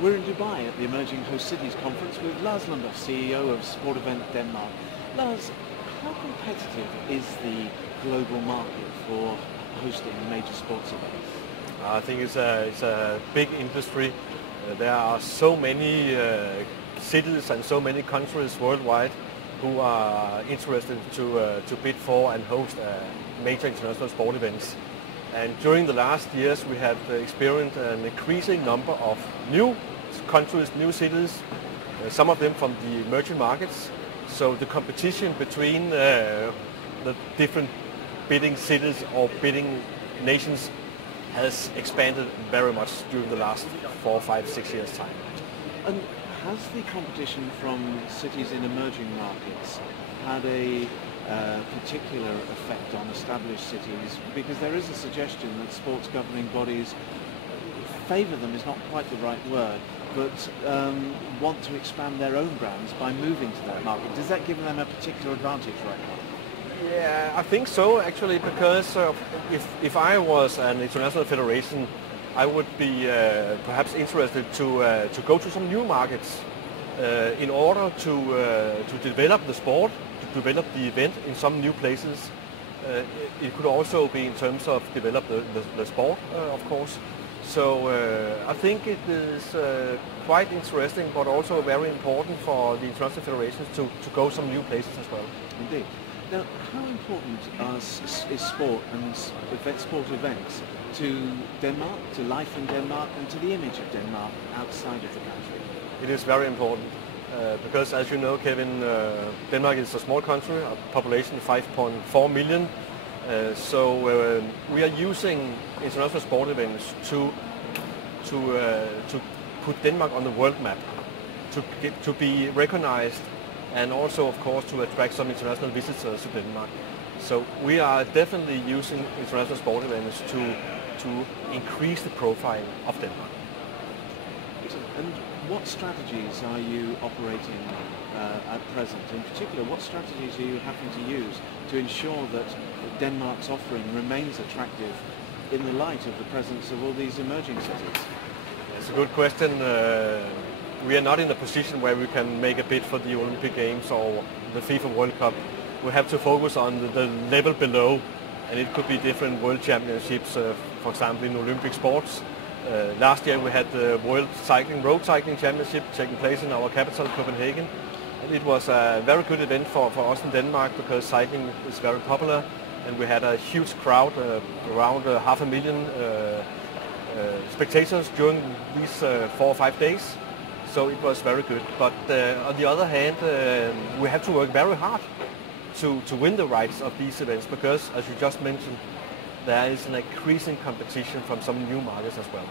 We're in Dubai at the Emerging Host Cities Conference with Lars Lundov, CEO of Sport Event Denmark. Lars, how competitive is the global market for hosting major sports events? I think it's a big industry. There are so many cities and so many countries worldwide who are interested to bid for and host major international sport events. And during the last years we have experienced an increasing number of new countries, new cities, some of them from the emerging markets. So the competition between the different bidding cities or bidding nations has expanded very much during the last 4, 5, 6 years' time. And has the competition from cities in emerging markets had a particular effect on established cities? Because there is a suggestion that sports governing bodies favour them is not quite the right word, but want to expand their own brands by moving to that market. Does that give them a particular advantage right now? Yeah, I think so actually, because if I was an international federation, I would be perhaps interested to go to some new markets in order to develop the sport, to develop the event in some new places. It could also be in terms of develop the sport, of course. So I think it is quite interesting, but also very important for the international federations to go some new places as well. Indeed. Now, how important is sport and sport events to Denmark, to life in Denmark, and to the image of Denmark outside of the country? It is very important because, as you know, Kevin, Denmark is a small country, a population of 5.4 million. So we are using international sport events to put Denmark on the world map, to be recognized, and also, of course, to attract some international visitors to Denmark. So we are definitely using international sport events to increase the profile of Denmark. And what strategies are you operating at present? In particular, what strategies are you having to use to ensure that Denmark's offering remains attractive in the light of the presence of all these emerging cities? It's a good question. We are not in a position where we can make a bid for the Olympic Games or the FIFA World Cup. We have to focus on the level below, and it could be different world championships, for example, in Olympic sports. Last year we had the World Road Cycling Championship taking place in our capital, Copenhagen. And it was a very good event for us in Denmark because cycling is very popular, and we had a huge crowd, around 500,000 spectators during these 4 or 5 days. So it was very good. But on the other hand, we have to work very hard to win the rights of these events because, as you just mentioned, there is an increasing competition from some new markets as well.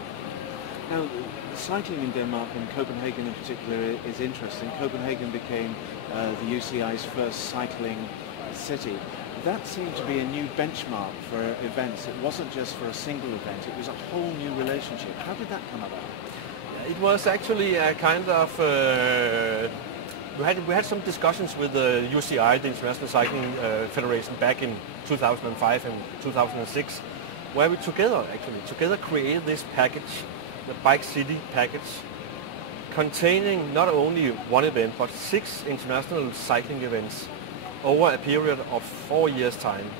Now, cycling in Denmark, and Copenhagen in particular, is interesting. Copenhagen became the UCI's first cycling city. That seemed to be a new benchmark for events. It wasn't just for a single event, it was a whole new relationship. How did that come about? It was actually a kind of... We had some discussions with the UCI, the International Cycling Federation, back in 2005 and 2006, where we together created this package, the Bike City package, containing not only one event but 6 international cycling events over a period of 4 years' time.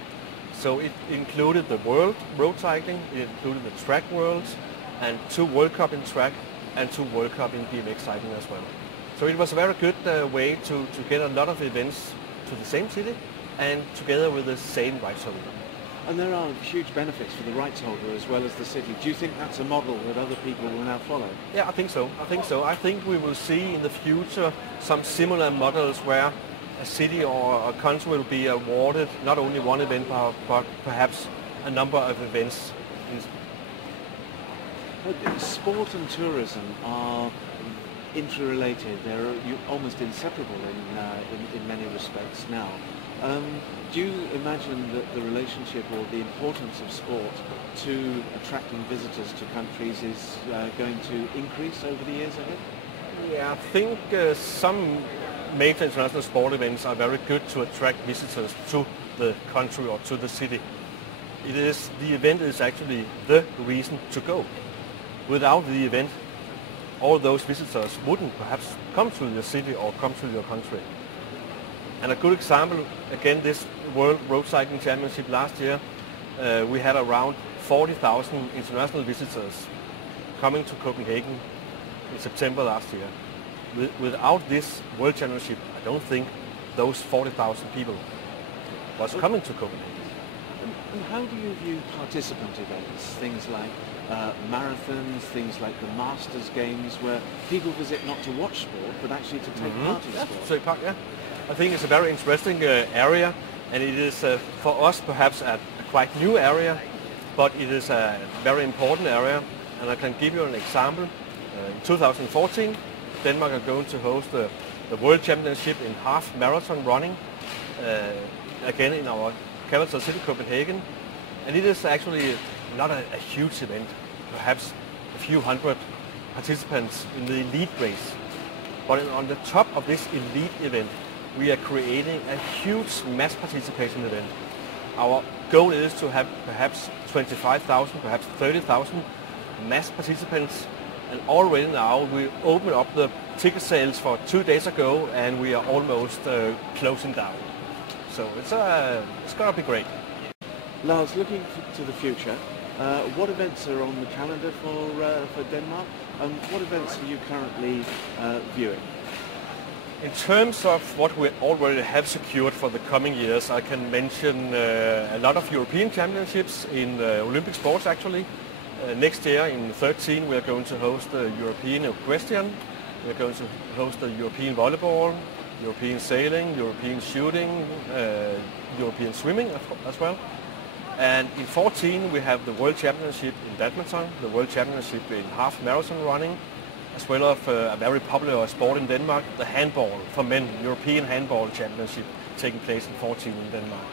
So it included the World Road Cycling, it included the Track Worlds, and 2 World Cup in track and 2 World Cup in BMX cycling as well. So it was a very good way to get a lot of events to the same city and together with the same rights holder. And there are huge benefits for the rights holder as well as the city. Do you think that's a model that other people will now follow? Yeah, I think so. I think we will see in the future some similar models where a city or a country will be awarded not only one event but perhaps a number of events. Sport and tourism are interrelated. They're almost inseparable in many respects now. Do you imagine that the relationship or the importance of sport to attracting visitors to countries is going to increase over the years ahead? Yeah, I think some major international sport events are very good to attract visitors to the country or to the city. The event is actually the reason to go. Without the event, all those visitors wouldn't perhaps come to your city or come to your country. And a good example, again, this World Road Cycling Championship last year, we had around 40,000 international visitors coming to Copenhagen in September last year. Without this World Championship, I don't think those 40,000 people was coming to Copenhagen. And how do you view participant events, things like marathons, things like the Masters Games, where people visit not to watch sport, but actually to take part in sport? To take part, yeah. I think it's a very interesting area, and it is for us perhaps a quite new area, but it is a very important area. And I can give you an example. In 2014, Denmark are going to host the World Championship in half marathon running, again in our capital city, Copenhagen. And it is actually not a huge event, perhaps a few hundred participants in the elite race. But on the top of this elite event, we are creating a huge mass participation event. Our goal is to have perhaps 25,000, perhaps 30,000 mass participants. And already now we opened up the ticket sales for 2 days ago, and we are almost closing down. So it's going to be great. Lars, looking to the future, what events are on the calendar for Denmark, and what events are you currently viewing? In terms of what we already have secured for the coming years, I can mention a lot of European championships in Olympic sports actually. Next year in 2013 we are going to host the European equestrian, we are going to host the European volleyball, European sailing, European shooting, European swimming as well. And in 2014 we have the World Championship in badminton, the World Championship in half marathon running, as well as a very popular sport in Denmark, the handball for men, European Handball Championship taking place in 2014 in Denmark.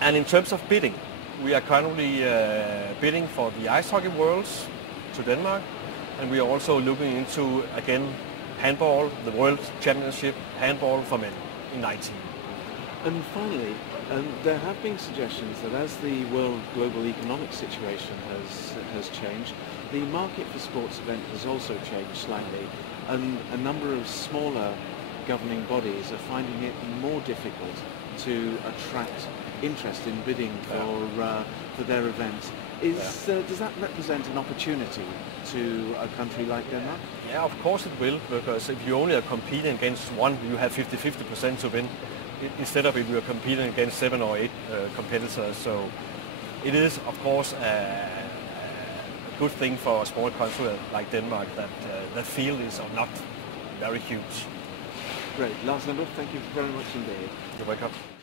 And in terms of bidding, we are currently bidding for the Ice Hockey Worlds to Denmark, and we are also looking into, again, handball, the World Championship handball for men in 2019. And finally, there have been suggestions that as the world global economic situation has changed, the market for sports events has also changed slightly, and a number of smaller governing bodies are finding it more difficult to attract interest in bidding for their events. Does that represent an opportunity to a country like Denmark? Yeah, of course it will, because if you only are competing against one, you have 50% to win, instead of if you are competing against 7 or 8 competitors. So it is, of course, a good thing for a small country like Denmark that the field is not very huge. Great. Lars Lundov, thank you very much indeed. You're welcome.